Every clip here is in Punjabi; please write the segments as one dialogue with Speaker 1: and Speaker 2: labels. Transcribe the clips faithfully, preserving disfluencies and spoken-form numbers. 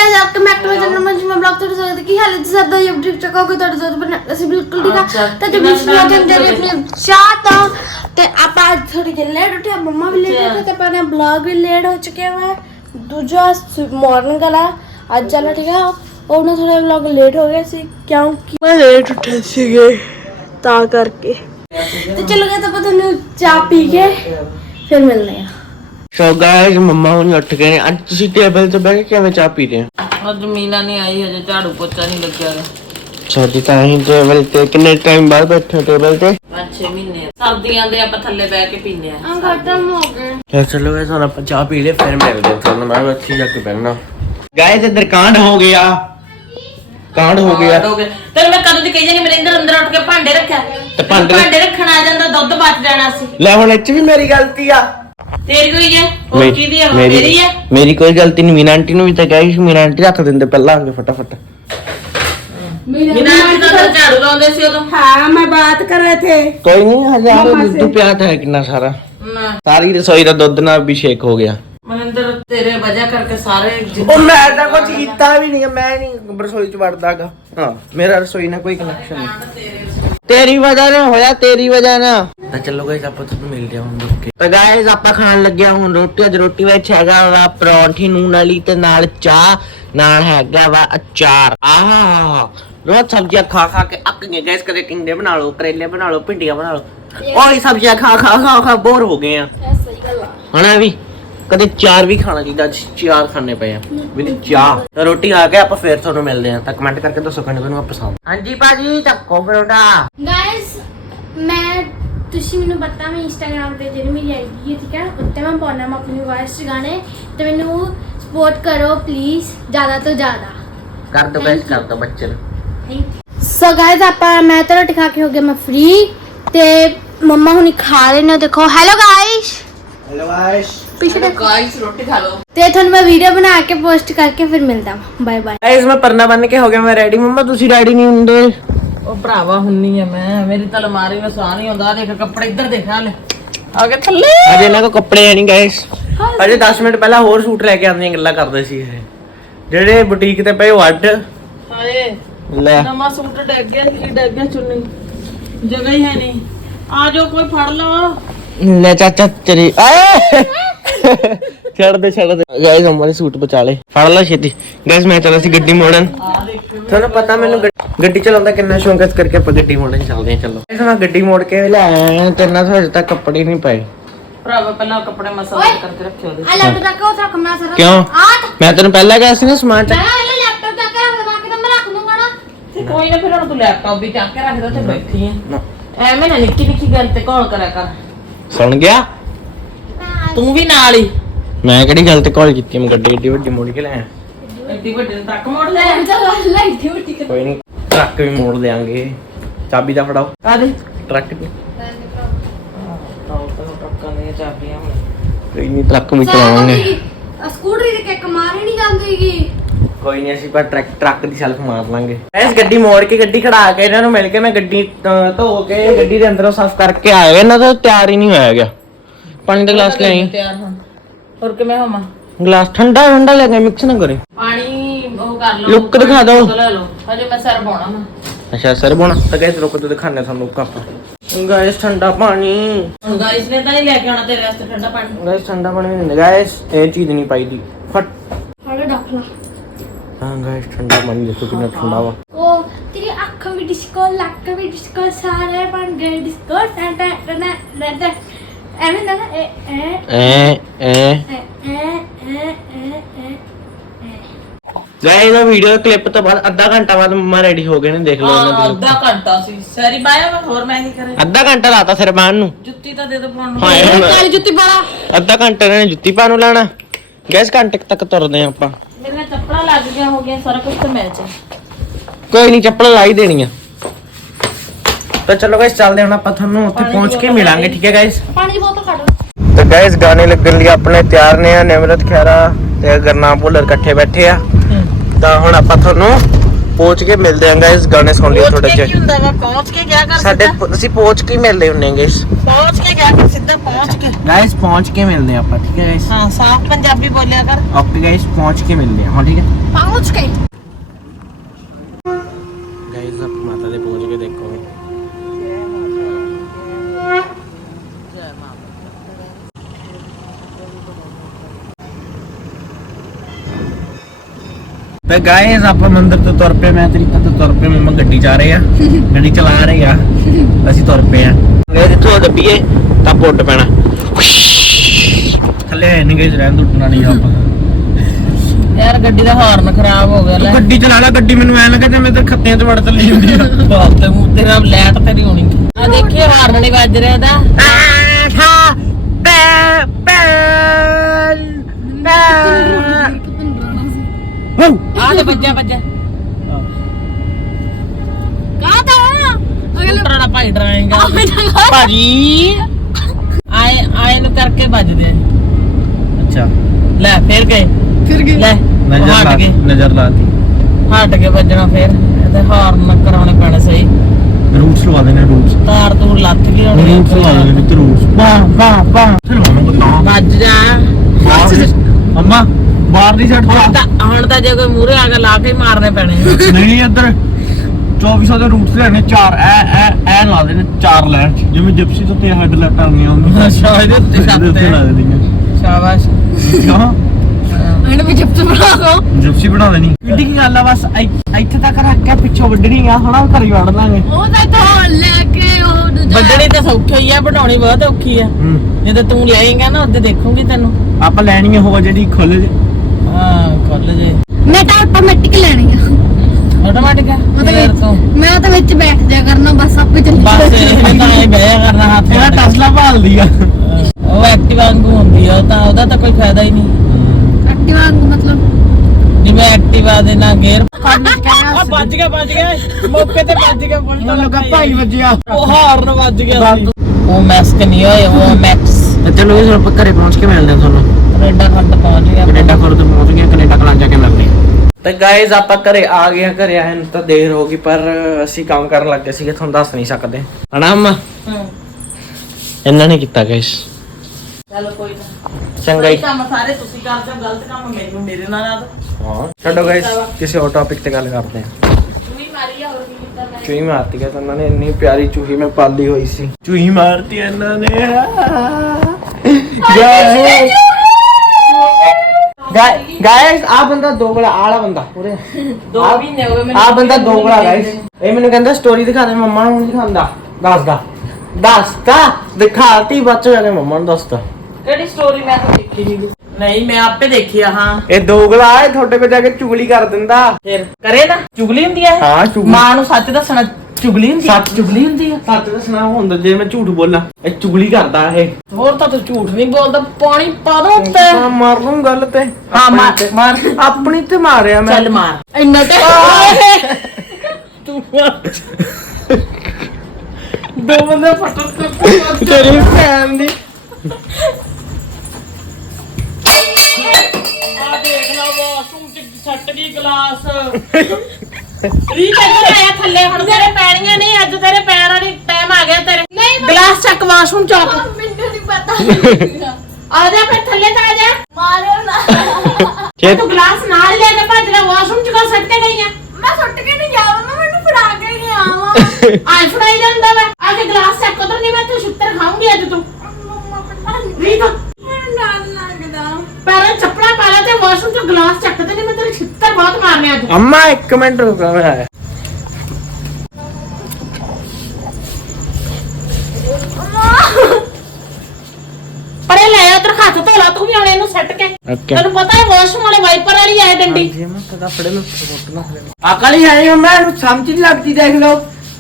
Speaker 1: गाइस आपके मैं एक्टिव चैनल में मैं ब्लॉग थोड़ा सा की हालत से ज्यादा ये ठीक ठाक हो गया थोड़ा सा बना ऐसे बिल्कुल ठीक है तो जब बीच में हम दे रहे अपने चाह तो ते आप आज थोड़ी जल्दी लेट उठे मम्मा भी लेट उठे तो अपना ब्लॉग भी लेट हो चुके हैं दूसरा मॉर्निंग वाला आज चला ठीक है और ना थोड़ा ब्लॉग लेट हो गया सी क्योंकि मैं लेट उठे सीगे ता करके तो चलो गए तो पता चाह पी के फिर मिलने हैं।
Speaker 2: So guys, मम्मा हुन उठ गए आज ਤੁਸੀਂ ਟੇਬਲ ਤੇ ਬੈਠ ਕੇ ਕਿਵੇਂ ਚਾਹ ਪੀ ਰਹੇ ਹੋ
Speaker 3: ਅੱਜ ਮੀਨਾ ਨਹੀਂ ਆਈ ਹਜੇ ਝਾੜੂ ਪੋਚਾ ਨਹੀਂ ਲੱਗਿਆ
Speaker 2: ਸਾਡੀ ਤਾਂ ਹੀ ਟੇਬਲ ਤੇ ਕਿੰਨੇ ਟਾਈਮ ਬਾਅਦ ਬੈਠੇ ਟੇਬਲ ਤੇ
Speaker 3: ਪੰਜ ਛੇ ਮਹੀਨੇ ਸਰਦੀਆਂ ਦੇ ਆਪਾਂ ਥੱਲੇ ਬੈ ਕੇ ਪੀਂਦੇ ਆ
Speaker 1: हम खत्म हो गए
Speaker 2: ਯਾਰ ਚਲੋ ਗਾਇਸ ਹੁਣ ਆਪਾਂ ਚਾਹ ਪੀ ਲੈ ਫਿਰ ਮਿਲਦੇ ਹਾਂ ਤੁਹਾਨੂੰ ਮੈਂ ਉੱਥੇ ਜਾ ਕੇ ਬੈਠਣਾ ਗਾਇਸ ਇੱਧਰ ਕਾਂਡ ਹੋ ਗਿਆ ਕਾਂਡ ਹੋ ਗਿਆ
Speaker 3: ਤੈਨੂੰ ਮੈਂ ਕਦੋਂ ਦੀ ਕਹੀ ਜਾਨੀ ਮਰਿੰਦਰ ਅੰਦਰ ਉੱਠ ਕੇ ਭਾਂਡੇ ਰੱਖਿਆ
Speaker 2: ਤੇ ਭਾਂਡੇ
Speaker 3: ਭਾਂਡੇ ਰੱਖਣ ਆ ਜਾਂਦਾ ਦੁੱਧ ਬਚ ਜਾਣਾ ਸੀ
Speaker 2: ਲੈ ਹੁਣ ਇੱਥੇ ਵੀ ਮੇਰੀ ਗਲਤੀ ਆ
Speaker 3: ਤੇਰੀ ਕੋਈ ਹੈ ਹੋਰ ਕੀ ਦੀ ਹੈ ਮੇਰੀ ਹੈ
Speaker 2: ਮੇਰੀ ਕੋਈ ਗਲਤੀ ਨਹੀਂ ਮੀਨਾ ਆਂਟੀ ਨੂੰ ਵੀ ਤਾਂ ਕਹੀ ਸੀ ਮੀਨਾ ਆਂਟੀ ਰੱਖ ਦਿੰਦੇ ਪਹਿਲਾਂ ਆਂਗੇ फटाफट
Speaker 3: ਮੀਨਾ ਆਂਟੀ ਤਾਂ ਝਾੜੂ ਲਾਉਂਦੇ ਸੀ ਉਦੋਂ
Speaker 1: हाँ मैं बात कर रहे थे
Speaker 2: ਕੋਈ ਨਹੀਂ ਹਜ਼ਾਰ ਦੁੱਧ ਪਿਆ ਤਾਂ ਹੈ ਕਿੰਨਾ ਸਾਰਾ
Speaker 3: ਨਾ
Speaker 2: ਸਾਰੀ ਰਸੋਈ ਦਾ ਦੁੱਧ ਨਾਲ ਅਭਿਸ਼ੇਕ ਹੋ ਗਿਆ
Speaker 3: ਮਨਿੰਦਰ ਤੇਰੇ ਵਜ੍ਹਾ ਕਰਕੇ ਸਾਰੇ
Speaker 2: ਉਹ ਮੈਂ ਤਾਂ ਕੁਝ ਕੀਤਾ ਵੀ ਨਹੀਂ ਮੈਂ ਨਹੀਂ ਰਸੋਈ ਚ ਵੜਦਾਗਾ ਹਾਂ ਮੇਰਾ ਰਸੋਈ ਨਾਲ ਕੋਈ ਕਨੈਕਸ਼ਨ ਨਹੀਂ ਤੇਰੀ ਵਜ੍ਹਾ ਨਾਲ ਹੋਇਆ ਤੇਰੀ ਵਜ੍ਹਾ ਨਾਲ ਤਾਂ ਚਲੋ ਗਾਇਸ ਆਪਾਂ ਤੁਹਾਨੂੰ ਮਿਲਦੇ ਹਾਂ ਹੁਣ ਰੁਕ ਕੇ ਤਾਂ ਗਾਇਸ ਆਪਾਂ ਖਾਣ ਲੱਗਿਆ ਹੁਣ ਰੋਟੀ ਅੱਜ ਰੋਟੀ ਵਿੱਚ ਹੈਗਾ ਵਾ ਪਰੌਂਠੀ ਨੂਨ ਵਾਲੀ ਤੇ ਨਾਲ ਚਾਹ ਨਾਲ ਹੈਗਾ ਵਾ ਅਚਾਰ ਆਹ ਰੋਜ਼ ਸਬਜ਼ੀਆਂ ਖਾ ਖਾ ਕੇ ਅੱਕ ਗਏ ਗਾਇਸ ਕਦੇ ਟਿੰਡੇ ਬਣਾ ਲਓ ਕਰੇਲੇ ਬਣਾ ਲਓ ਭਿੰਡੀਆਂ ਬਣਾ ਲਓ ਉਹੀ ਸਬਜ਼ੀਆਂ ਖਾ ਖਾ ਖਾ ਖਾ ਬੋਰ ਹੋ ਗਏ ਆ ਹਣਾ ਵੀ ਕਦੇ ਚਾਰ ਵੀ ਖਾਣਾ ਚਾਹੀਦਾ ਅੱਜ ਚਾਰ ਖਾਣੇ ਪਏ ਆ ਵਿਦ ਚਾਹ ਰੋਟੀ ਖਾ ਕੇ ਆਪਾਂ ਫੇਰ ਤੁਹਾਨੂੰ ਮਿਲਦੇ ਆ ਤਾਂ ਕਮੈਂਟ ਕਰਕੇ ਦੱਸੋ ਕਿੰਨੇ ਤੁਹਾਨੂੰ ਪਸੰਦ ਹਾਂਜੀ ਭਾਜੀ ਚੱਕੋ ਪਰੋਟਾ
Speaker 1: गाइस मैं ਤੁਸੀਂ ਮੈਨੂੰ ਪਤਾ ਮੈਂ ਇੰਸਟਾਗ੍ਰam ਤੇ ਜਿਹੜੀ ਮੇਰੀ ਆਈਡੀ ਹੈ ਠੀਕ ਹੈ ਉੱਤੇ ਮੈਂ ਪਾਉਣਾ ਮੈਂ ਆਪਣੀ ਵੌਇਸ ਗਾਣੇ ਤੇ ਮੈਨੂੰ ਸਪੋਰਟ ਕਰੋ ਪਲੀਜ਼ ਜ਼ਿਆਦਾ ਤੋਂ ਜ਼ਿਆਦਾ
Speaker 2: ਕਰ ਦੋ ਬੈਸਟ ਕਰ ਦੋ ਬੱਚੇ ਨੂੰ
Speaker 1: ਥੈਂਕ ਯੂ ਸੋ ਗਾਇਸ ਆਪਾਂ ਮੈਂ ਤਾਂ ਰੋਟੀ ਖਾ ਕੇ ਹੋ ਗਿਆ ਮੈਂ ਫ੍ਰੀ ਤੇ ਮੰਮਾ ਹੁਣੀ ਖਾ ਰਹੇ ਨੇ ਦੇਖੋ ਹੈਲੋ ਗਾਇਸ
Speaker 2: ਹੈਲੋ ਗਾਇਸ
Speaker 1: ਪਿੱਛੇ ਦੇਖੋ
Speaker 3: ਗਾਇਸ ਰੋਟੀ ਖਾ ਲਓ
Speaker 1: ਤੇ ਤੁਹਾਨੂੰ ਮੈਂ ਵੀਡੀਓ ਬਣਾ ਕੇ ਪੋਸਟ ਕਰਕੇ ਫਿਰ ਮਿਲਦਾ ਹਾਂ ਬਾਏ ਬਾਏ
Speaker 2: ਗਾਇਸ ਮੈਂ ਪਰਨਾ ਬੰਨ ਕੇ ਹੋ ਗਿਆ ਮੈਂ ਰੈਡੀ ਮੰਮਾ ਤੁਸੀਂ ਰੈਡੀ ਨਹੀਂ ਹੁੰਦੇ
Speaker 3: ਉਹ ਭਰਾਵਾ ਹੁੰਨੀ ਆ ਮੈਂ ਮੇਰੀ ਤਾਂ ਅਲਮਾਰੀ ਵਿੱਚ ਸਾਹ ਨਹੀਂ ਆਉਂਦਾ ਦੇਖ ਕੱਪੜੇ ਇੱਧਰ ਦੇਖ ਲੈ ਆ ਕੇ ਥੱਲੇ
Speaker 2: ਅਜੇ ਇਹਨਾਂ ਕੋ ਕੱਪੜੇ ਹੈ ਨਹੀਂ ਗਾਇਸ ਅਜੇ ਦਸ ਮਿੰਟ ਪਹਿਲਾਂ ਹੋਰ ਸੂਟ ਲੈ ਕੇ ਆਉਂਦੀਆਂ ਗੱਲਾਂ ਕਰਦੇ ਸੀ ਇਹ ਜਿਹੜੇ ਬੁਟੀਕ ਤੇ ਪਏ ਉਹ ਅੱਡ
Speaker 3: ਹਾਏ
Speaker 2: ਲੈ
Speaker 3: ਨਵਾਂ ਸੂਟ ਡੱਗ ਗਿਆ ਕੀ ਡੱਗ ਗਿਆ ਚੁੰਨੀ ਜਗ੍ਹਾ ਹੀ ਹੈ ਨਹੀਂ ਆ ਜਾਓ ਕੋਈ ਫੜ ਲਓ
Speaker 2: ਲੈ ਚਾਚਾ ਤੇਰੀ ਆਏ ਛੱਡ ਦੇ ਛੱਡ ਦੇ ਗਾਇਸ ਹਮਾਰੇ ਸੂਟ ਬਚਾ ਲੈ ਫੜ ਲੈ ਛੇਤੀ ਗਾਇਸ ਮੈਂ ਚੱਲਾ ਸੀ ਗੱਡੀ ਮੋੜਨ ਤੁਹਾਨੂੰ ਪਤਾ ਮੈਨੂੰ ਗੱਡੀ ਚਲਾਉਂਦਾ ਕਿੰਨਾ ਸ਼ੌਂਕ ਇਸ ਕਰਕੇ ਆਪਾਂ ਗੱਡੀ ਮੋੜਨ ਚੱਲਦੇ ਹਾਂ ਚਲੋ ਗਾਇਸ ਮੈਂ ਗੱਡੀ ਮੋੜ ਕੇ ਲੈ ਆਇਆ ਤੇ ਨਾ ਹਜੇ ਤੱਕ ਕੱਪੜੇ ਨਹੀਂ ਪਏ
Speaker 3: ਭਰਾਵਾ ਪਹਿਲਾਂ ਕੱਪੜੇ ਮਸਾਲਾ ਕਰਕੇ ਰੱਖਿਓ ਉਹਦੇ
Speaker 1: ਆ ਲੈਪਟਾਪ ਰੱਖੋ ਉਹ ਰੱਖ ਮੈਂ ਸਾਰਾ
Speaker 2: ਕਿਉਂ
Speaker 1: ਆ
Speaker 2: ਮੈਂ ਤੈਨੂੰ ਪਹਿਲਾਂ ਕਿਹਾ ਸੀ ਨਾ ਸਮਾਨ
Speaker 1: ਮੈਂ ਇਹ ਲੈਪਟਾਪ ਚੱਕ ਕੇ ਰੱਖ ਦਵਾਂ ਕਿ ਤਾਂ ਮੈਂ ਰੱਖ ਦੂੰਗਾ ਨਾ
Speaker 3: ਤੇ ਕੋਈ ਨਾ ਫਿਰ ਹੁਣ ਤੂੰ ਲੈਪਟਾਪ ਵੀ ਚੱਕ ਕੇ ਰੱਖ ਦੇ ਉੱਥੇ ਬੈਠੀ ਆ ਐਵੇਂ ਨਾ ਨਿੱਕੀ ਨਿੱਕੀ ਗੱਲ ਤੇ ਕਾਲ ਕਰਿਆ ਕਰ
Speaker 2: ਸੁਣ ਗਿਆ
Speaker 3: ਤੂੰ ਵੀ ਨਾਲ ਹੀ
Speaker 2: ਮੈਂ ਕਿਹੜੀ ਗੱਲ ਤੇ ਕਾਲ ਕੀਤੀ ਮੈਂ ਗੱਡੀ ਏਡੀ ਵੱਡੀ ਮੋੜ ਕੇ ਲੈ ਆਇਆ
Speaker 3: ਐਡੀ ਵੱਡੀ ਟਰੱਕ ਮੋੜ ਲੈ
Speaker 1: ਲਾਈਟ ਉੱਟੀ
Speaker 2: ਕੋਈ ਨਹੀਂ ਟਰੱਕ ਵੀ ਮੋੜ ਦੇਾਂਗੇ ਚਾਬੀ ਦਾ ਫੜਾਓ
Speaker 3: ਆ ਦੇ
Speaker 2: ਟਰੱਕ ਦੀ
Speaker 3: ਟਰੱਕਾਂ ਦੀਆਂ ਚਾਬੀਆਂ ਹੁਣ
Speaker 2: ਕੋਈ ਨਹੀਂ ਟਰੱਕ ਵੀ ਚਲਾਵਾਂਗੇ
Speaker 1: ਸਕੂਟਰੀ ਤੇ ਕਿੱਕ ਮਾਰ ਹੀ ਨਹੀਂ ਜਾਂਦੀਗੀ
Speaker 2: ਕੋਈ ਨਹੀਂ ਅਸੀਂ ਪਰ ਟਰੱਕ ਟਰੱਕ ਦੀ ਸੈਲਫ ਮਾਰ ਲਾਂਗੇ ਐਸ ਗੱਡੀ ਮੋੜ ਕੇ ਗੱਡੀ ਖੜਾ ਕੇ ਇਹਨਾਂ ਨੂੰ ਮਿਲ ਕੇ ਮੈਂ ਗੱਡੀ ਧੋ ਕੇ ਗੱਡੀ ਦੇ ਅੰਦਰੋਂ ਸਾਫ਼ ਕਰਕੇ ਆਇਆ ਇਹਨਾਂ ਦਾ ਤਿਆਰ ਹੀ ਨਹੀਂ ਹੋਇਆ ਗਿਆ ਪਾਣੀ ਦਾ ਗਲਾਸ ਲੈ ਆਈ
Speaker 3: ਤਿਆਰ ਹਾਂ ਹੋਰ ਕਿਵੇਂ ਹੋਵਾਂ
Speaker 2: ਗਲਾਸ ਠੰਡਾ ਠੰਡਾ ਲੈ ਕੇ ਮਿਕਸ ਨਾ ਕਰੇ
Speaker 3: ਪਾਣੀ ਉਹ ਕਰ ਲਓ
Speaker 2: ਲੁੱਕ ਦਿਖਾ ਦਿਓ
Speaker 3: ਲੈ ਲਓ ਹਜੇ ਮੈਂ ਸਰ ਪਾਉਣਾ ਮੈਂ
Speaker 2: ਅੱਛਾ ਸਰ ਬੋਣਾ ਤਾਂ ਗਾਇਸ ਰੁਕੋ ਤੇ ਦਿਖਾਣੇ ਸਾਨੂੰ ਕੱਪ ਗਾਇਸ ਠੰਡਾ ਪਾਣੀ
Speaker 3: ਗਾਇਸ ਨੇ ਤਾਂ ਨਹੀਂ ਲੈ ਕੇ ਆਉਣਾ ਤੇਰੇ ਵਾਸਤੇ ਠੰਡਾ ਪਾਣੀ
Speaker 2: ਗਾਇਸ ਠੰਡਾ ਪਾਣੀ ਨਹੀਂ ਗਾਇਸ ਇਹ ਚੀਜ਼ ਨਹੀਂ ਪਾਈਦੀ ਫਟ
Speaker 1: ਹਾਲੇ ਡੱਕ ਲਾ
Speaker 2: ਹਾਂ ਗਾਇਸ ਠੰਡਾ ਪਾਣੀ ਦੇਖੋ ਕਿੰਨਾ ਠੰਡਾ ਵਾ
Speaker 1: ਉਹ ਤੇਰੀ ਅੱਖ ਵੀ ਡਿਸਕੋ ਲੱਕ ਵੀ ਡਿਸਕੋ ਸਾਰੇ ਬਣ ਗਏ ਡਿਸਕੋ ਟੈਂ ਟੈਂ ਟੈਂ ਟੈਂ ਟੈਂ ਐਵੇਂ ਨਾ ਐ ਐ
Speaker 2: ਐ ਐ
Speaker 1: ਐ ਐ ਐ
Speaker 2: ਗਾਇਸ ਇਹ ਵੀਡੀਓ ਕਲਿੱਪ ਤੋਂ ਬਾਅਦ ਅੱਧਾ ਘੰਟਾ ਬਾਅਦ ਮੰਮਾ ਰੈਡੀ ਹੋ ਗਏ ਨੇ ਦੇਖ ਲਓ ਇਹਨਾਂ
Speaker 3: ਹਾਂ
Speaker 2: ਦੀ
Speaker 3: ਅੱਧਾ ਘੰਟਾ ਸੀ ਸਾਰੀ ਬਾਇਆ ਮੈਂ ਹੋਰ ਮੈਂ ਕੀ ਕਰੇ
Speaker 2: ਅੱਧਾ ਘੰਟਾ ਲਾਤਾ ਸਿਰ ਬਾਣ ਨੂੰ
Speaker 3: ਜੁੱਤੀ ਤਾਂ ਦੇ ਦੋ ਪਾਉਣ ਨੂੰ
Speaker 2: ਹਾਏ ਹੁਣ
Speaker 1: ਕਾਲੀ ਜੁੱਤੀ ਪਾਲਾ
Speaker 2: ਅੱਧਾ ਘੰਟਾ ਇਹਨਾਂ ਨੇ ਜੁੱਤੀ ਪਾ ਨੂੰ ਲਾਣਾ ਗੈਸ ਘੰਟੇ ਤੱਕ ਤੁਰਦੇ ਆ ਆਪਾਂ
Speaker 3: ਮੇਰੇ ਚੱਪਲਾਂ ਲੱਗ ਗਿਆ ਹੋ ਗਿਆ ਸਾਰਾ ਕੁਝ ਤਾਂ ਮੈਚ ਹੈ
Speaker 2: ਕੋਈ ਨਹੀਂ ਚੱਪਲ ਲਾ ਹੀ ਦੇਣੀ ਆ ਤਾਂ ਚਲੋ ਗਾਇਸ ਚੱਲਦੇ ਹੁਣ ਆਪਾਂ ਤੁਹਾਨੂੰ ਉੱਥੇ ਪਹੁੰਚ ਕੇ ਮਿਲਾਂਗੇ ਠੀਕ ਹੈ ਗਾਇਸ
Speaker 1: ਪਾਣੀ ਦੀ ਬੋਤਲ ਕੱਢ
Speaker 2: ਤਾਂ ਗਾਇਸ ਗਾਣੇ ਲੱਗਣ ਲਈ ਆਪਣੇ ਤਿਆਰ ਨੇ ਆ ਨਿਮਰਤ ਖੈਰਾ ਤੇ ਗਰਨਾਮ ਭੁੱਲਰ ਇਕੱਠੇ ਬੈਠੇ ਆ ਤਾਂ ਹੁਣ ਆਪਾਂ ਤੁਹਾਨੂੰ ਪਹੁੰਚ ਕੇ ਮਿਲਦੇ ਆਂ ਗਾਇਸ ਗਾਣੇ ਸੁਣ ਲਈ ਥੋੜਾ
Speaker 3: ਕੀ
Speaker 2: ਜਿਹਾ
Speaker 3: ਹੁੰਦਾ ਵਾ ਪਹੁੰਚ ਕੇ ਕਿਆ ਕਰ
Speaker 2: ਸਾਡੇ ਅਸੀਂ ਪਹੁੰਚ ਕੇ ਮਿਲਦੇ ਹੁੰਨੇ ਆਂ ਗਾਇਸ
Speaker 3: ਪਹੁੰਚ ਕੇ ਕਿਆ ਕਰ ਸਿੱਧਾ ਪਹੁੰਚ ਕੇ
Speaker 2: ਗਾਇਸ ਪਹੁੰਚ ਕੇ ਮਿਲਦੇ ਆਂ ਆਪਾਂ ਠੀਕ ਹੈ ਗਾਇਸ
Speaker 3: ਹਾਂ ਸਾਫ਼ ਪੰਜਾਬੀ ਬੋਲਿਆ ਕਰ
Speaker 2: ਓਕੇ ਗਾਇਸ ਪਹੁੰਚ ਕੇ ਮਿਲਦੇ ਆਂ ਹਾਂ ਠੀਕ ਹੈ
Speaker 1: ਪਹੁੰਚ ਗਏ
Speaker 2: ਗਾਇਸ ਆਪ ਮਾਤਾ ਦੇ ਪਹੁੰਚ ਕੇ ਦੇਖੋਗੇ ਤੇ ਗਾਇਸ ਆਪਾਂ ਮੰਦਿਰ ਤੋਂ ਤੁਰ ਪਏ ਮੈਂ ਤਰੀਕਾ ਤੋਂ ਤੁਰ ਪਏ ਮੰਮਾ ਗੱਡੀ ਜਾ ਰਹੇ ਆ ਗੱਡੀ ਚਲਾ ਰਹੇ ਆ ਅਸੀਂ ਤੁਰ ਪਏ ਆ ਗਏ ਜਿੱਥੋਂ ਦੱਬੀਏ ਤਾਂ ਪੁੱਟ ਪੈਣਾ ਥੱਲੇ ਨਹੀਂ ਗਏ ਰਹਿਣ ਦੁੱਟਣਾ ਨਹੀਂ ਆਪਾਂ
Speaker 3: ਯਾਰ ਗੱਡੀ ਦਾ ਹਾਰਨ ਖਰਾਬ ਹੋ ਗਿਆ ਲੈ
Speaker 2: ਗੱਡੀ ਚਲਾ ਲੈ ਗੱਡੀ ਮੈਨੂੰ ਐ ਲੱਗਾ ਜਿਵੇਂ ਤੇ ਖੱਤਿਆਂ 'ਚ ਵੜ ਚੱਲੀ ਜਾਂਦੀ ਆ
Speaker 3: ਬਾਪ ਤੇ ਮੂੰਹ ਤੇਰਾ ਲੈਟ ਤੇਰੀ ਹੋਣੀ ਆ ਦੇਖੀਏ ਹਾਰਨ ਨਹੀਂ ਵੱਜ ਰਿਹਾ ਇਹਦਾ
Speaker 2: ਆਠਾ ਪੈ ਪੈ
Speaker 3: ਆ ਤੇ ਵੱਜਿਆ ਵੱਜਿਆ
Speaker 1: ਕਾਹਦਾ
Speaker 3: ਸਕੂਟਰ ਦਾ ਭਾਈ ਡਰਾਏਗਾ
Speaker 2: ਭਾਜੀ
Speaker 3: ਆਏ ਆਏ ਨੂੰ ਕਰਕੇ ਵੱਜਦੇ ਆ
Speaker 2: ਅੱਛਾ
Speaker 3: ਲੈ ਫੇਰ ਗਏ
Speaker 1: ਫਿਰ ਗਏ
Speaker 3: ਲੈ
Speaker 2: ਨਜ਼ਰ
Speaker 3: ਹਟ
Speaker 2: ਲਾ
Speaker 3: ਗਏ
Speaker 2: ਨਜ਼ਰ ਲਾਤੀ
Speaker 3: ਹਟ ਕੇ ਵੱਜਣਾ ਫੇਰ ਇਹਦੇ ਹਾਰਨ ਕਰਾਉਣੇ ਪੈਣੇ ਸਹੀ
Speaker 2: ਰੂਟਸ ਲਵਾ ਦੇਣੇ ਰੂਟਸ
Speaker 3: ਤਾਰ ਤੂਰ ਲੱਥ ਗਈ ਹੋਣੀ
Speaker 2: ਰੂਟਸ ਲਵਾ ਦੇਣੇ ਤੇ ਰੂਟਸ ਵਾਹ ਵਾਹ ਵਾਹ ਚਲਵਾਵਾਂਗਾ ਤਾਂ
Speaker 3: ਵੱਜ ਜਾ
Speaker 2: ਅੰਮਾ ਬਾਹਰ ਦੀ ਸਾਈਡ
Speaker 3: ਹੁਣ ਤਾਂ ਹੁਣ ਤਾਂ ਜੇ ਕੋਈ ਮੂਰੇ ਆ ਕੇ ਲਾ ਕੇ ਹੀ ਮਾਰਨੇ ਪੈਣੇ ਆ।
Speaker 2: ਨਹੀਂ ਇੱਧਰ ਚੌਵੀ ਸੌ ਦੇ ਰੂਟਸ ਲੈਣੇ ਚਾਰ ਐ ਐ ਐ ਲਾ ਦੇਣੇ ਚਾਰ ਲੈਣ ਚ ਜਿਵੇਂ ਜਿਪਸੀ ਤੋਂ ਤੇ ਹੈਡ ਲੈਟਰ ਨਹੀਂ ਆਉਂਦੀ
Speaker 3: ਅੱਛਾ ਇਹਦੇ ਉੱਤੇ ਛੱਤ
Speaker 2: ਇਹਦੇ ਉੱਤੇ ਲਾ
Speaker 3: ਤੇ
Speaker 2: ਦੇਣੀਆਂ
Speaker 3: ਸ਼ਾਬਾਸ਼
Speaker 2: ਕਿਉਂ
Speaker 1: ਇਹਨੂੰ ਵੀ ਜਿਪਸ ਬਣਾ ਦੋ
Speaker 2: ਜਿਪਸੀ ਬਣਾ ਦੇਣੀ ਕਿੱਡੀ ਕੀ ਗੱਲ ਆ ਬਸ ਇੱਥੇ- ਇੱਥੇ ਤੱਕ ਰੱਖ ਕੇ ਪਿੱਛੋਂ ਵੱਢਣੀ ਆ ਹਨਾ ਘਰ ਹੀ ਵੜ ਲਾਂਗੇ
Speaker 1: ਉਹ ਤਾਂ ਧੋ ਲੈ ਕੇ ਉਹ ਦੂਜਾ
Speaker 3: ਵੱਢਣੀ ਤਾਂ ਸੌਖੀ ਹੋਈ ਆ ਬਣਾਉਣੀ ਬਹੁਤ ਔਖੀ ਆ
Speaker 2: ਹੂੰ
Speaker 3: ਜਦੋਂ ਤੂੰ ਲਏਂਗਾ ਨਾ ਉਹਦੇ ਦੇਖੂਗੀ ਤੈਨੂੰ
Speaker 2: ਆਪਾਂ ਲੈਣੀ ਉਹ ਜਿਹੜੀ ਖੁੱਲ ਜੇ
Speaker 3: ਹਾਂ ਖੁੱਲ ਜੇ
Speaker 1: ਮੈਂ ਤਾਂ ਆਟੋਮੈਟਿਕ ਲੈਣੀ ਆ
Speaker 3: ਆਟੋਮੈਟਿਕ ਆ
Speaker 1: ਮਤਲਬ
Speaker 3: ਯਾਰ ਤੂੰ
Speaker 1: ਮੈਂ ਤਾਂ ਵਿੱਚ ਬੈਠ ਜਾ ਕਰਨਾ ਬਸ ਆਪੇ ਚੱਲ
Speaker 3: ਬਸ ਇਹਨੇ ਤਾਂ ਐ ਬਹਿਆ ਕਰਨਾ ਹੱਥ
Speaker 2: ਇਹਦਾ
Speaker 3: ਨਾਲ।
Speaker 2: ਟਸਲਾ ਭਾਲਦੀ ਆ
Speaker 3: ਉਹ ਐਕਟਿਵਾ ਵਾਂਗੂ ਹੁੰਦੀ ਆ ਉਹ ਤਾਂ ਉਹਦਾ ਤਾਂ ਕੋਈ ਫਾਇਦਾ ਹੀ ਨਹੀਂ
Speaker 1: ਐਕਟਿਵਾ ਵਾਂਗੂ ਮਤਲਬ
Speaker 3: ਜਿਵੇਂ ਐਕਟਿਵਾ ਦੇ ਨਾਲ ਗੇਅਰ
Speaker 1: ਕੰਨ ਚ ਕਹਿਣਾ
Speaker 3: ਆ ਵੱਜ ਗਿਆ ਵੱਜ ਗਿਆ ਮੌਕੇ ਤੇ ਵੱਜ ਗਿਆ ਬੁਲਟ
Speaker 2: ਮੈਨੂੰ ਲੱਗਾ ਭਾਈ ਵੱਜਿਆ
Speaker 3: ਉਹ ਹਾਰਨ ਵੱਜ ਗਿਆ ਸੀ ਉਹ ਮੈਸਕ ਨਹੀਂ ਹੋਏ ਉਹ ਮੈਕਸ
Speaker 2: ਚਲੋ ਇਹ ਆਪਾਂ ਘਰੇ ਪਹੁੰਚ ਕੇ ਮਿਲਦੇ ਆ ਤੁਹਾਨੂੰ
Speaker 3: ਕੈਨੇਡਾ ਖੰਡ ਪਹੁੰਚ ਗਿਆ
Speaker 2: ਕੈਨੇਡਾ ਕੋਲ ਤੇ ਪਹੁੰਚ ਗਏ ਕੈਨੇਡਾ ਕਲਾਂ ਜਾ ਕੇ ਮਿਲਦੇ ਆ ਤੇ ਗਾਇਜ਼ ਆਪਾਂ ਘਰੇ ਆ ਗਏ ਆ ਘਰੇ ਆਏ ਨੂੰ ਤਾਂ ਦੇਰ ਹੋ ਗਈ ਪਰ ਅਸੀਂ ਕੰਮ ਕਰਨ ਲੱਗੇ ਸੀਗੇ ਤੁਹਾਨੂੰ ਦੱਸ ਨਹੀਂ ਸਕਦੇ ਹਨਾ ਅੰਮਾ
Speaker 3: ਹੂੰ
Speaker 2: ਇਹਨਾਂ ਨੇ ਕੀਤਾ ਗਾਇਜ਼
Speaker 3: ਚਲੋ ਕੋਈ ਨਾ
Speaker 2: ਚੰਗਾ
Speaker 3: ਸਹੀ
Speaker 2: ਹੀ
Speaker 3: ਕੰਮ ਸਾਰੇ ਤੁਸੀਂ ਕਰਦੇ ਹੋ ਗਲਤ ਕੰਮ ਮੈਨੂੰ ਮੇਰੇ ਨਾਲ ਆ
Speaker 2: ਹਾਂ ਛੱਡੋ ਗਾਇਜ਼ ਕਿਸੇ ਹੋਰ ਟੌਪਿਕ ਤੇ ਗੱਲ ਕਰਦੇ ਆ
Speaker 3: ਤੂੰ ਵੀ ਮਾਰੀ ਆ ਹੋਰ ਕੀ ਕੀਤਾ ਮੈਂ
Speaker 2: ਚੂਹੀ ਮਾਰਤੀ ਹੈ ਤਾਂ ਉਹਨਾਂ ਨੇ ਇੰਨੀ ਪਿਆਰੀ ਚੂਹੀ ਮੈਂ ਪਾਲੀ ਹੋਈ ਸੀ ਚੂਹੀ ਮਾਰਤੀ ਇਹਨਾਂ ਨੇ ਗਾਇਸ ਆ ਬੰਦਾ ਦੋਗਲਾ ਆਲਾ ਬੰਦਾ ਪੂਰੇ
Speaker 3: ਦੋ ਮਹੀਨੇ ਹੋ ਗਏ ਮੈਨੂੰ
Speaker 2: ਆ ਬੰਦਾ ਦੋਗਲਾ ਗਾਇਸ ਇਹ ਮੈਨੂੰ ਕਹਿੰਦਾ ਸਟੋਰੀ ਦਿਖਾ ਦੇ ਮੰਮਾ ਨੂੰ ਨਹੀਂ ਦਿਖਾਉਂਦਾ ਦੱਸਦਾ ਦੱਸਦਾ ਦਿਖਾਤੀ ਬੱਚੇ ਜਾ ਕੇ ਮੰਮਾ ਨੂੰ ਦੱਸਦਾ
Speaker 3: ਕਿਹੜੀ ਸਟੋਰੀ ਮੈਂ ਤਾਂ ਦੇਖੀ ਨਹੀਂ ਨਹੀਂ ਮੈਂ ਆਪੇ ਦੇਖੀ ਆ ਹਾਂ
Speaker 2: ਇਹ ਦੋਗਲਾ ਹੈ ਤੁਹਾਡੇ ਕੋਲ ਜਾ ਕੇ ਚੁਗਲੀ ਕਰ ਦਿੰਦਾ
Speaker 3: ਫਿਰ ਕਰੇ ਨਾ ਚੁਗਲੀ ਹੁੰਦੀ ਆ ਇਹ?
Speaker 2: ਹਾਂ ਚੁਗਲੀ
Speaker 3: ਮਾਂ ਨੂੰ ਸੱਚ ਦੱਸਣਾ ਚੁਗਲੀ ਹੁੰਦੀ ਆ?
Speaker 2: ਸੱਚ ਚੁਗਲੀ ਹੁੰਦੀ ਆ ਸੱਚ ਦੱਸਣਾ ਹੁੰਦਾ ਜੇ ਮੈਂ ਝੂਠ ਬੋਲਾਂ ਇਹ ਚੁਗਲੀ ਕਰਦਾ ਇਹ
Speaker 3: ਹੋਰ ਤਾਂ ਤੂੰ ਝੂਠ ਨਹੀਂ ਬੋਲਦਾ ਪਾਣੀ ਪਾ ਦੋ ਉੱਤੇ
Speaker 2: ਹਾਂ ਮਾਰ ਦੂੰ ਗੱਲ ਤੇ
Speaker 3: ਹਾਂ
Speaker 2: ਆਪਣੀ
Speaker 3: ਮਾਰ
Speaker 2: ਤੇ।
Speaker 3: ਮਾਰ
Speaker 2: ਆਪਣੀ ਤੇ ਮਾਰਿਆ ਮੈਂ
Speaker 3: ਚੱਲ ਮਾਰ
Speaker 1: ਇੰਨਾ ਤੇ
Speaker 3: ਤੂੰ ਦੋ ਬੰਦੇ ਫਟਕ ਕਰ
Speaker 2: ਤੇਰੀ ਭੈਣ ਦੀ
Speaker 3: ਆ ਦੇਖ ਲਾ ਵਾਸ਼ਰੂਮ ਚ ਛੱਟ ਗਈ ਗਲਾਸ ਰੀ ਤੈਨੂੰ ਆਇਆ ਥੱਲੇ ਹੁਣ ਤੇਰੇ ਪੈਣੀਆਂ ਨਹੀਂ ਅੱਜ ਤੇਰੇ ਪੈਣ ਵਾਲੀ ਟਾਈਮ ਆ ਗਿਆ ਤੇਰੇ
Speaker 1: ਨਹੀਂ
Speaker 3: ਗਲਾਸ ਚੱਕ ਵਾਸ਼ਰੂਮ ਚ ਆ ਕੇ।
Speaker 1: ਮੈਨੂੰ ਨਹੀਂ ਪਤਾ
Speaker 3: ਆ ਜਾ ਫਿਰ ਥੱਲੇ ਤਾਂ ਆ ਜਾ
Speaker 1: ਮਾਰਿਓ ਨਾ
Speaker 3: ਤੂੰ ਗਲਾਸ ਨਾਲ ਲੈ ਕੇ ਭੱਜ ਲੈ ਵਾਸ਼ਰੂਮ ਚ ਕਾ ਸੱਟ ਕੇ ਗਈ ਆ
Speaker 1: ਮੈਂ ਸੁੱਟ ਕੇ ਨਹੀਂ ਜਾਵਾਂ ਮੈਨੂੰ ਫੜਾ ਕੇ ਨਹੀਂ ਆਵਾਂ
Speaker 3: ਆਏ ਫੜਾਈ ਜਾਂਦਾ ਵਾ ਆ ਕੇ ਗਲਾਸ ਚੱਕ ਉਧਰ ਨਹੀਂ ਮੈਂ ਤੂੰ ਛਿੱਤਰ ਖਾਉਂਗੀ ਅੱਜ ਤੂੰ
Speaker 1: ਮੰਮਾ ਪਤਾ ਨਹੀਂ
Speaker 3: ਰੀ ਤਾਂ
Speaker 1: ਮੈਨੂੰ ਡਰ ਲੱਗਦਾ
Speaker 3: ਪੈਰਾਂ 'ਚ ਚੱਪਲਾਂ ਪਾ ਲੈ ਤੇ ਵਾਸ਼ਰੂਮ ਚ ਗਲਾਸ ਚੱਕਦੇ ਨਹੀਂ ਮੈਂ ਤੇਰੇ ਛਿੱਤਰ ਬਹੁਤ ਮਾਰਨੇ ਅੱਜ
Speaker 2: ਅੰਮਾ ਇੱਕ ਮਿੰਟ ਰੁਕੋ ਮੈਂ ਆਇਆ
Speaker 3: ਪਰੇ ਲੈ ਆ ਉਧਰ ਹੱਥ ਧੋ ਲਾ ਤੂੰ ਵੀ ਆਉਣੇ ਇਹਨੂੰ ਸੱਟ ਕੇ
Speaker 2: ਓਕੇ
Speaker 3: ਤੈਨੂੰ ਪਤਾ ਹੈ ਵਾਸ਼ਰੂਮ ਵਾਲੇ ਵਾਈਪਰ ਵਾਲੀ ਆਏ ਡੰਡੀ
Speaker 2: ਜੇ ਮੈਂ ਕਦਾ ਫੜੇ ਨੂੰ ਫੋਟੋ ਨਾ ਫੜੇ ਅਕਲ ਹੀ ਆਈ ਮੈਂ ਨੂੰ ਸਮਝ ਨਹੀਂ ਲੱਗਦੀ ਦੇਖ ਲਓ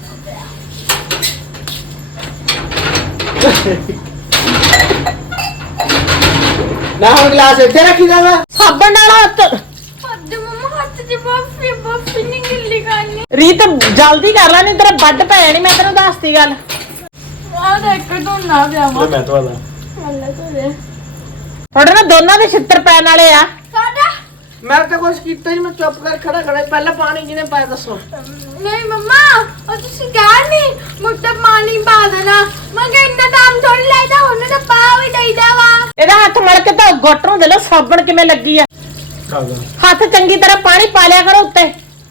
Speaker 2: ਨਾ ਹੁਣ ਗਲਾਸ ਇੱਥੇ ਰੱਖੀ ਦਾ ਵਾ
Speaker 3: ਸਾਬਣ ਨਾਲ ਹੱਥ
Speaker 1: ਅੱਜ ਮੰਮਾ ਹੱਥ 'ਚ ਬਾਫੀ ਬਾਫੀ ਨਹੀਂ ਗਿੱਲੀ ਕਰਨੀ
Speaker 3: ਰੀਤ ਜਲਦੀ ਕਰ ਲੈ ਨਹੀਂ ਤੇਰਾ ਬੱਡ ਪੈ ਜਾਣੀ ਮੈਂ ਤੈਨੂੰ ਦੱਸਤੀ ਗੱਲ
Speaker 1: ਆ ਦੇਖ ਤੂੰ ਨਾ ਜਾਵਾਂ
Speaker 2: ਮੈਂ ਤੁਹਾਡਾ
Speaker 1: ਅੱਲਾ ਤੋਰੇ
Speaker 3: ਤੁਹਾਡੇ ਨਾਲ ਦੋਨਾਂ ਦੇ ਛਿੱਤਰ ਪੈਣ ਵਾਲੇ ਆ
Speaker 1: ਸਾਡਾ
Speaker 2: ਮੈਂ ਤਾਂ ਕੁਝ ਕੀਤਾ ਹੀ ਮੈਂ ਚੁੱਪ ਕਰ ਖੜਾ ਖੜਾ ਪਹਿਲਾਂ ਪਾਣੀ ਕਿਨੇ ਪਾਇਆ ਦੱਸੋ
Speaker 1: ਨਹੀਂ ਮੰਮਾ ਉਹ ਤੁਸੀਂ ਕਹਿ ਨਹੀਂ ਮੁੱਟਾ ਪਾਣੀ ਪਾ ਦੇਣਾ ਮੈਂ ਕਿਹਾ ਇੰਨਾ ਟਾਈਮ ਥੋੜੀ ਲੱਗਦਾ ਉਹਨੇ ਤਾਂ ਪਾ ਵੀ ਚਾਹੀਦਾ ਵਾ
Speaker 3: ਇਹਦਾ ਹੱਥ ਮੜ ਕੇ ਤਾਂ ਗੁੱਟ ਨੂੰ ਦੇ ਲੋ ਸਾਬਣ ਕਿਵੇਂ ਲੱਗੀ ਆ ਹੱਥ ਚੰਗੀ ਤਰ੍ਹਾਂ ਪਾਣੀ ਪਾ ਲਿਆ ਕਰੋ ਉੱਤੇ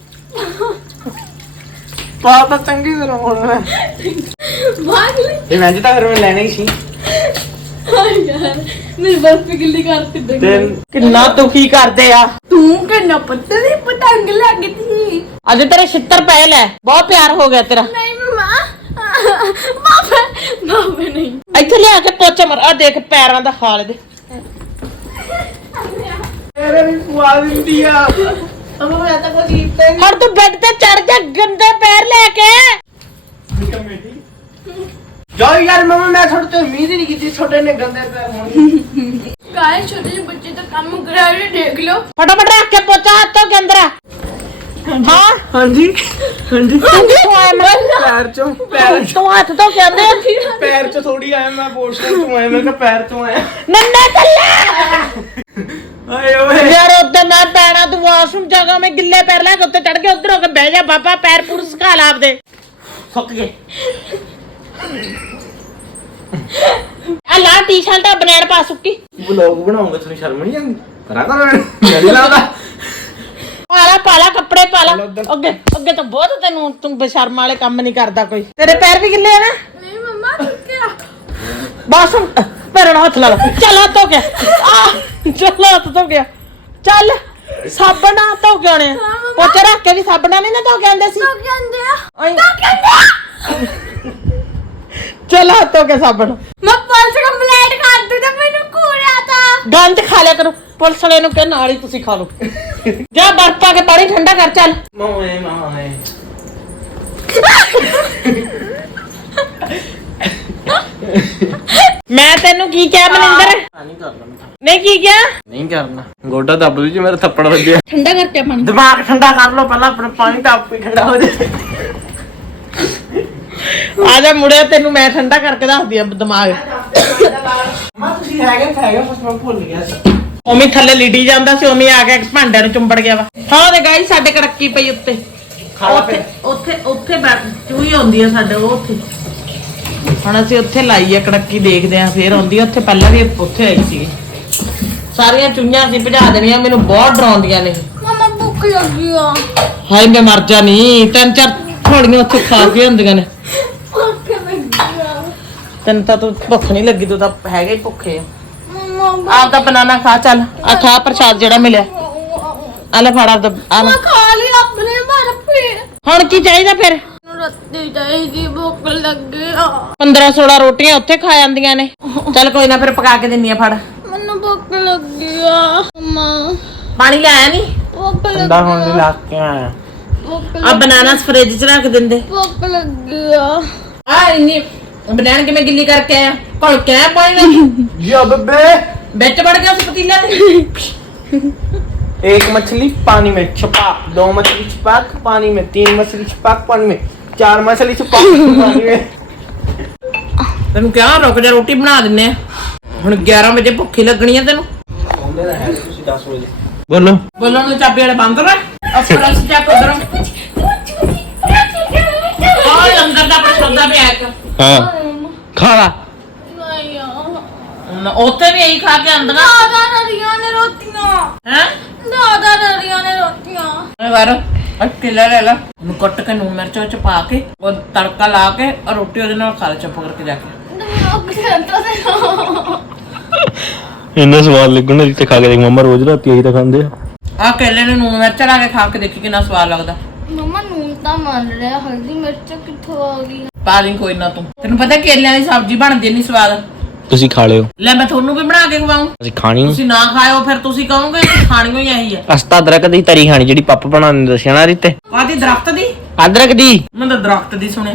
Speaker 2: ਪਾ ਤਾਂ ਚੰਗੀ ਤਰ੍ਹਾਂ ਹੁਣ ਮੈਂ
Speaker 1: ਬਾਗ ਲੈ
Speaker 2: ਇਹ ਮੈਂ ਤਾਂ ਫਿਰ ਮੈਂ ਲੈਣਾ ਹੀ ਸੀ
Speaker 1: ਯਾਰ ਮੇਰੀ ਬਰਫ ਗਿੱਲੀ ਕਰਤੀ ਦੇ
Speaker 2: ਤੇ
Speaker 3: ਕਿੰਨਾ ਦੁਖੀ ਕਰਦੇ ਆ
Speaker 1: ਤੂੰ ਕਿੰਨਾ ਪੱਤਰੀ ਪਤੰਗ ਲੱਗਦੀ
Speaker 3: ਅੱਜ ਤੇਰੇ ਛਿੱਤਰ ਪੈ ਲੈ ਬਹੁਤ ਪਿਆਰ ਹੋ ਗਿਆ ਤੇਰਾ
Speaker 1: ਨਹੀਂ ਮਮਾ ਬਾਬਾ ਬਾਬਾ ਨਹੀਂ
Speaker 3: ਇੱਥੇ ਲਿਆ ਕੇ ਪੋਚਾ ਮਾਰ ਆ ਦੇਖ ਪੈਰਾਂ ਦਾ ਹਾਲ ਇਹਦੇ
Speaker 2: ਮੇਰੇ ਵੀ ਪੁਆ ਦਿੰਦੀ ਆ ਅਮਾ ਮੈਂ ਤਾਂ ਕੁਝ ਕੀਤਾ ਹੀ
Speaker 3: ਹੁਣ ਤੂੰ ਬੈੱਡ ਤੇ ਚੜ ਜਾ ਗੰਦੇ ਪੈਰ ਲੈ ਕੇ
Speaker 2: ਨਹੀਂ ਜਾਓ ਯਾਰ ਮਮਾ ਮੈਂ ਤੁਹਾਡੇ ਤੋਂ ਉਮੀਦ ਹੀ ਨਹੀਂ ਕੀਤੀ ਤੁਹਾਡੇ ਨੇ ਗੰਦੇ ਪੈਰ ਹੋਣਗੇ
Speaker 1: ਕਾਹ ਛੋਟੇ ਜਿਹੇ ਬੱਚੇ ਤਾਂ ਕੰਮ ਕਰਾ ਰਹੇ ਦੇਖ ਲਓ
Speaker 3: ਫਟਾਫਟ ਰੱਖ ਕੇ ਪੋਚਾ ਹੱਥੋਂ ਕੇ ਅੰਦਰ ਆ ਹਾਂ
Speaker 2: ਹਾਂਜੀ ਹਾਂਜੀ
Speaker 3: ਤੂੰ ਕਿੱਥੋਂ ਆਇਆ ਮੈਂ
Speaker 2: ਪੈਰ ਚੋਂ ਪੈਰ ਚੋਂ
Speaker 3: ਤੂੰ ਹੱਥ ਧੋ ਕੇ ਆਂਦੇ
Speaker 2: ਪੈਰ ਚ ਥੋੜੀ ਆਇਆ ਮੈਂ ਬੋਸ਼ਰ ਤੋਂ ਆਇਆ ਮੈਂ ਕਿਹਾ ਪੈਰ ਤੋਂ ਆਇਆ
Speaker 3: ਨੰਨਾ ਚੱਲੇ
Speaker 2: ਆਏ ਓਏ
Speaker 3: ਯਾਰ ਉੱਤੇ ਮੈਂ ਪੈਣਾ ਤੂੰ ਵਾਸ਼ਰੂਮ ਜਾਗਾ ਮੈਂ ਗਿੱਲੇ ਪੈਰ ਲੈ ਕੇ ਉੱਤੇ ਚੜ ਕੇ ਉਧਰ ਹੋ ਕੇ ਬਹਿ ਜਾ ਬਾਬਾ ਪੈਰ ਪੂਰ ਸੁਕਾ ਲਾ ਆਪਦੇ ਸੁੱਕ ਗਏ ਆ ਲਾ ਟੀ-ਸ਼ਰਟ ਆ ਬਨੈਣ ਪਾ ਸੁੱਕੀ
Speaker 2: ਵਲੌਗ ਬਣਾਉਂਗਾ ਤੁਹਾਨੂੰ ਸ਼ਰਮ ਨਹੀਂ ਆਉਂਦੀ ਕਰਾ ਕਰੋ ਨਹੀਂ ਲਾਉਂਦਾ
Speaker 3: ਪਾਲਾ ਪਾਲਾ ਕੱਪੜੇ ਪਾਲਾ ਅੱਗੇ ਅੱਗੇ ਤਾਂ ਬਹੁਤ ਤੈਨੂੰ ਤੂੰ ਬੇਸ਼ਰਮ ਵਾਲੇ ਕੰਮ ਨਹੀਂ ਕਰਦਾ ਕੋਈ ਤੇਰੇ ਪੈਰ ਵੀ ਗਿੱਲੇ ਆ ਨਾ
Speaker 1: ਨਹੀਂ ਮਮਾ ਚੁੱਕਿਆ
Speaker 3: ਬਸ ਹੁਣ ਪੈਰਾਂ ਨਾਲ ਹੱਥ ਲਾ ਲਾ ਚੱਲ ਹੱਥ ਧੋ ਕੇ ਆ ਚੱਲ ਹੱਥ ਧੋ ਗਿਆ ਚੱਲ ਸਾਬਣ ਨਾਲ ਧੋ ਕੇ ਆਉਣੇ ਪੋਚੇ ਰੱਖ ਕੇ ਵੀ ਸਾਬਣ ਨਾਲ ਨਹੀਂ ਨਾ ਧੋ ਕੇ ਆਉਂਦੇ ਸੀ
Speaker 1: ਤੋ ਕਹਿੰਦੇ ਆ
Speaker 3: ਓਏ
Speaker 1: ਤੋ ਕਹਿੰਦੇ
Speaker 3: ਚੱਲ ਹੱਥ ਧੋ ਕੇ ਸਾਬਣ
Speaker 1: ਮੈਂ ਪੁਲਿਸ ਕੰਪਲੇਂਟ ਕਰ ਦੂੰ ਤਾਂ ਮੈਨੂੰ ਕੂੜਿਆ ਤਾਂ
Speaker 3: ਗੰਦ ਖਾ ਲਿਆ ਕਰੋ ਪੁਲਿਸ ਵਾਲੇ ਨੂੰ ਕਹਿ ਨਾਲ ਹੀ ਤੁਸੀਂ ਖਾ ਲਓ ਜਾ ਬਰਫ ਪਾ ਕੇ ਪਾਣੀ ਠੰਡਾ ਕਰ ਚੱਲ
Speaker 2: ਮਾਏ ਮਾਏ
Speaker 3: ਮੈਂ ਤੈਨੂੰ ਕੀ ਕਿਹਾ ਮਨਿੰਦਰ
Speaker 2: ਨਹੀਂ ਕਰਨਾ
Speaker 3: ਨਹੀਂ ਕੀ ਕਿਹਾ
Speaker 2: ਨਹੀਂ ਕਰਨਾ ਗੋਡਾ ਦੱਬ ਦੂ ਜੀ ਮੇਰਾ ਥੱਪੜ ਵੱਜਿਆ
Speaker 3: ਠੰਡਾ ਕਰਕੇ ਪਾਣੀ
Speaker 2: ਦਿਮਾਗ ਠੰਡਾ ਕਰ ਲਓ ਪਹਿਲਾਂ ਆਪਣਾ ਪਾਣੀ ਤਾਂ ਆਪੇ ਠੰਡਾ ਹੋ ਜਾਏ
Speaker 3: ਆ ਜਾ ਮੁੜਿਆ ਤੈਨੂੰ ਮੈਂ ਠੰਡਾ ਕਰਕੇ ਦੱਸਦੀ ਆ ਦਿਮਾਗ
Speaker 2: ਮਾ ਤੁਸੀਂ ਹੈਗੇ ਹੈਗੇ ਬਸ ਮੈਂ ਭੁੱਲ ਗਿਆ ਸੀ
Speaker 3: ਉਮੀ ਥੱਲੇ ਲਿਡੀ ਜਾਂਦਾ ਸੀ ਉਮੀ ਆ ਕੇ ਭਾਂਡਿਆਂ ਨੂੰ ਚੁੰਬੜ ਗਿਆ ਵਾ ਹਾਂ ਤੇ ਗਾਈ ਸਾਡੇ ਕੜੱਕੀ ਪਈ ਉੱਤੇ ਉੱਥੇ ਉੱਥੇ ਉੱਥੇ ਚੂਹੀ ਆਉਂਦੀ ਆ ਸਾਡੇ ਉਹ ਉੱਥੇ ਹੁਣ ਅਸੀਂ ਉੱਥੇ ਲਾਈ ਆ ਕੜੱਕੀ ਦੇਖਦੇ ਆ ਫੇਰ ਆਉਂਦੀ ਆ ਉੱਥੇ ਪਹਿਲਾਂ ਵੀ ਉੱਥੇ ਆਈ ਸੀ ਸਾਰੀਆਂ ਚੂਹੀਆਂ ਅਸੀਂ ਭਜਾ ਦੇਣੀਆਂ ਮੈਨੂੰ ਬਹੁਤ ਡਰਾਉਂਦੀਆਂ ਨੇ
Speaker 1: ਮਮਾ ਭੁੱਖ ਲੱਗੀ ਆ
Speaker 3: ਹਾਏ ਮੈਂ ਮਰ ਜਾਣੀ ਤਿੰਨ ਚਾਰ ਥੋੜੀਆਂ ਉੱਥੇ ਖਾ ਕੇ ਹੁੰਦੀਆਂ ਨੇ
Speaker 1: ਭੁੱਖ ਲੱਗੀ ਆ
Speaker 3: ਤੈਨੂੰ ਤਾਂ ਤੂੰ ਭੁੱਖ ਨਹੀਂ ਲੱਗੀ ਤੂੰ ਤਾਂ ਹੈਗਾ ਹੀ ਭੁੱਖੇ ਆ
Speaker 1: ਮਮਾ
Speaker 3: ਆਪ ਦਾ ਬਨਾਨਾ ਖਾ ਚੱਲ ਆ ਖਾ ਪ੍ਰਸ਼ਾਦ ਜਿਹੜਾ ਮਿਲਿਆ ਆ ਲੈ ਫੜ ਆਪਦਾ ਆ ਲੈ
Speaker 1: ਮੈਂ ਖਾ ਲਈ ਆਪਣੇ ਮਰ ਪੇ
Speaker 3: ਹੁਣ ਕੀ ਚਾਹੀਦਾ ਫਿਰ
Speaker 1: ਰੱਤੀ ਚਾਹੀਦੀ ਭੁੱਖ ਲੱਗੀ ਆ
Speaker 3: ਪੰਦਰਾਂ ਸੋਲਾਂ ਰੋਟੀਆਂ ਉੱਥੇ ਖਾ ਜਾਂਦੀਆਂ ਨੇ ਚੱਲ ਕੋਈ ਨਾ ਫਿਰ ਪਕਾ ਕੇ ਦਿੰਨੀ ਆ ਫੜ
Speaker 1: ਮੈਨੂੰ ਭੁੱਖ ਲੱਗੀ ਆ ਮਮਾ
Speaker 3: ਪਾਣੀ ਲਿਆਇਆ ਨਹੀਂ
Speaker 1: ਭੁੱਖ
Speaker 2: ਠੰਡਾ ਹੋਣ
Speaker 1: ਲੱਗੀ
Speaker 2: ਦੇ ਲੱਗ ਕੇ ਆਇਆ
Speaker 1: ਭੁੱਖ
Speaker 3: ਆ ਬਨਾਨਾ ਫ੍ਰਿਜ 'ਚ ਰੱਖ ਦਿੰਦੇ
Speaker 1: ਭੁੱਖ ਲੱਗੀ ਆ
Speaker 3: ਆ ਇੰਨੀ ਬਨਾਨ ਕਿਵੇਂ ਗਿੱਲੀ ਕਰਕੇ ਆਇਆ ਕੋਲ ਕਿਆ ਪਾਣੀ ਵਿੱਚ
Speaker 2: ਯਾ ਬੱਬੇ
Speaker 3: ਵਿੱਚ ਵੜ ਗਿਆ ਉਸ ਪਤੀਲੇ ਦੇ
Speaker 2: एक मछली पानी में छपाक दो मछली छपाक पानी में तीन मछली छपाक पानी में चार मछली छपाक पानी में
Speaker 3: ਤੈਨੂੰ ਕਿਹਾ ਰੁਕ ਜਾ ਰੋਟੀ ਬਣਾ ਦਿੰਨੇ ਆ ਹੁਣ ਗਿਆਰਾਂ ਵਜੇ ਭੁੱਖੀ ਲੱਗਣੀ ਆ ਤੈਨੂੰ
Speaker 2: बोलो
Speaker 3: ਬੋਲਣ ਨੂੰ ਚਾਬੀ ਵਾਲੇ ਬੰਦ ਕਰ ਅਫਸਰ ਅਸੀਂ ਚੱਕ ਉਧਰੋਂ ਆ ਅੰਦਰ ਦਾ ਪ੍ਰਸ਼ਾਦਾ ਪਿਆ ਇੱਕ
Speaker 2: हाँ खाला
Speaker 1: ਨਹੀਂ ਆ
Speaker 3: ਉੱਥੇ ਵੀ ਇਹੀ ਖਾ ਕੇ ਆਂਦੀਆਂ
Speaker 1: ਦਾਦਾ ਨਰੀਆਂ ਨੇ ਰੋਟੀਆਂ
Speaker 3: ਹੈ
Speaker 1: ਦਾਦਾ ਨਰੀਆਂ ਨੇ ਰੋਟੀਆਂ
Speaker 3: ਮੈਂ ਵਾਰ ਅੱਕੇ ਲੈ ਲੈ ਲਾ ਨੂੰ ਕੱਟ ਕੇ ਨੂਨ ਮਿਰਚ ਚ ਪਾ ਕੇ ਉਹ ਤੜਕਾ ਲਾ ਕੇ ਔਰ ਰੋਟੀ ਉਹਦੇ ਨਾਲ ਖਾ ਲੈ ਚੁੱਪ ਕਰਕੇ ਜਾ ਕੇ
Speaker 4: ਇੰਨਾ ਸਵਾਦ ਲੱਗਣਾ ਜਿੱਤੇ ਖਾ ਕੇ ਦੇਖ ਮੰਮਾ ਰੋਜ਼ ਰਾਤੀ ਇਹੀ ਤਾਂ ਖਾਂਦੇ ਆ
Speaker 3: ਆ ਕੇਲੇ ਨੂੰ ਨੂਨ ਮਿਰਚ ਲਾ ਕੇ ਖਾ ਕੇ ਦੇਖੀ ਕਿੰਨਾ ਸਵਾਦ ਲੱਗਦਾ
Speaker 1: ਮਮਾ ਨੂਨ ਤਾਂ ਮੰਨ ਰਿਹਾ ਹਲਦੀ ਮਿਰਚ ਕਿੱਥੋਂ ਆ ਗਈ
Speaker 3: ਪਾ ਲਈ ਕੋਈ ਨਾ ਤੂੰ ਤੈਨੂੰ ਪਤਾ ਕੇਲਿਆਂ ਦੀ ਸਬਜ਼ੀ ਬਣਦੀ ਨਹੀਂ ਸਵਾਦ
Speaker 4: ਤੁਸੀਂ ਖਾ ਲਿਓ
Speaker 3: ਲੈ ਮੈਂ ਤੁਹਾਨੂੰ ਵੀ ਬਣਾ ਕੇ ਖਵਾਉਂ
Speaker 4: ਅਸੀਂ ਖਾਣੀ
Speaker 3: ਤੁਸੀਂ ਨਾ ਖਾਇਓ ਫਿਰ ਤੁਸੀਂ ਕਹੋਗੇ ਕਿ ਖਾਣੀਓ ਹੀ ਇਹੀ ਆ
Speaker 4: ਅਸਤਾ ਅਦਰਕ ਦੀ ਤਰੀ ਖਾਣੀ ਜਿਹੜੀ ਪਾਪਾ ਬਣਾਉਣ ਨੇ ਦੱਸਿਆ ਨਾ ਰਿੱਤੇ
Speaker 3: ਕਾਦੀ ਦਰਖਤ ਦੀ
Speaker 4: ਅਦਰਕ ਦੀ
Speaker 3: ਮੈਂ ਤਾਂ ਦਰਖਤ ਦੀ ਸੁਣਿਆ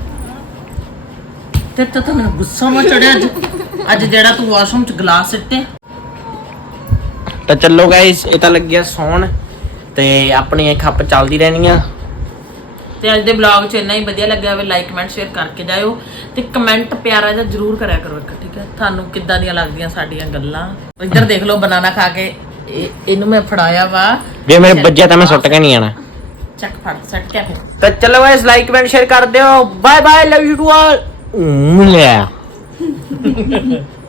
Speaker 3: ਤੇ ਤਾਂ ਤਾਂ ਮੈਨੂੰ ਗੁੱਸਾ ਮਾ ਚੜਿਆ ਅੱਜ ਅੱਜ ਜਿਹੜਾ ਤੂੰ ਵਾਸ਼ਰੂਮ ਚ ਗਲਾਸ ਸਿੱਟੇ
Speaker 2: ਤਾਂ ਚੱਲੋ ਗਾਇਸ ਇਹ ਤਾਂ ਲੱਗਿਆ ਸੌਣ ਤੇ ਆਪਣੀ ਇਹ ਖੱਪ ਚੱਲਦੀ ਰਹਿਣੀ ਆ
Speaker 3: ਤੇ ਅੱਜ ਦੇ ਵਲੌਗ 'ਚ ਇੰਨਾ ਹੀ ਵਧੀਆ ਲੱਗਿਆ ਹੋਵੇ ਲਾਈਕ ਕਮੈਂਟ ਸ਼ੇਅਰ ਕਰਕੇ ਜਾਇਓ ਤੇ ਕਮੈਂਟ ਪਿਆਰਾ ਜਿਹਾ ਜ਼ਰੂਰ ਕਰਿਆ ਕਰੋ ਇੱਕ ਠੀਕ ਹੈ ਤੁਹਾਨੂੰ ਕਿੱਦਾਂ ਦੀਆਂ ਲੱਗਦੀਆਂ ਸਾਡੀਆਂ ਗੱਲਾਂ ਇੱਧਰ ਦੇਖ ਲਓ ਬਨਾਨਾ ਖਾ ਕੇ ਇਹ- ਇਹਨੂੰ ਮੈਂ ਫੜਾਇਆ ਵਾ
Speaker 4: ਜੇ ਮੇਰੇ ਬੱਜਿਆ ਤਾਂ ਮੈਂ ਸੁੱਟ ਕੇ ਨਹੀਂ ਆਣਾ
Speaker 3: ਚੱਕ ਫੜ ਸੱਟ ਕੇ ਫਿਰ
Speaker 2: ਤਾਂ ਚਲੋ ਗਾਇਸ ਲਾਈਕ ਕਮੈਂਟ ਸ਼ੇਅਰ ਕਰ ਦਿਓ bye bye love you to all
Speaker 4: ਲੈ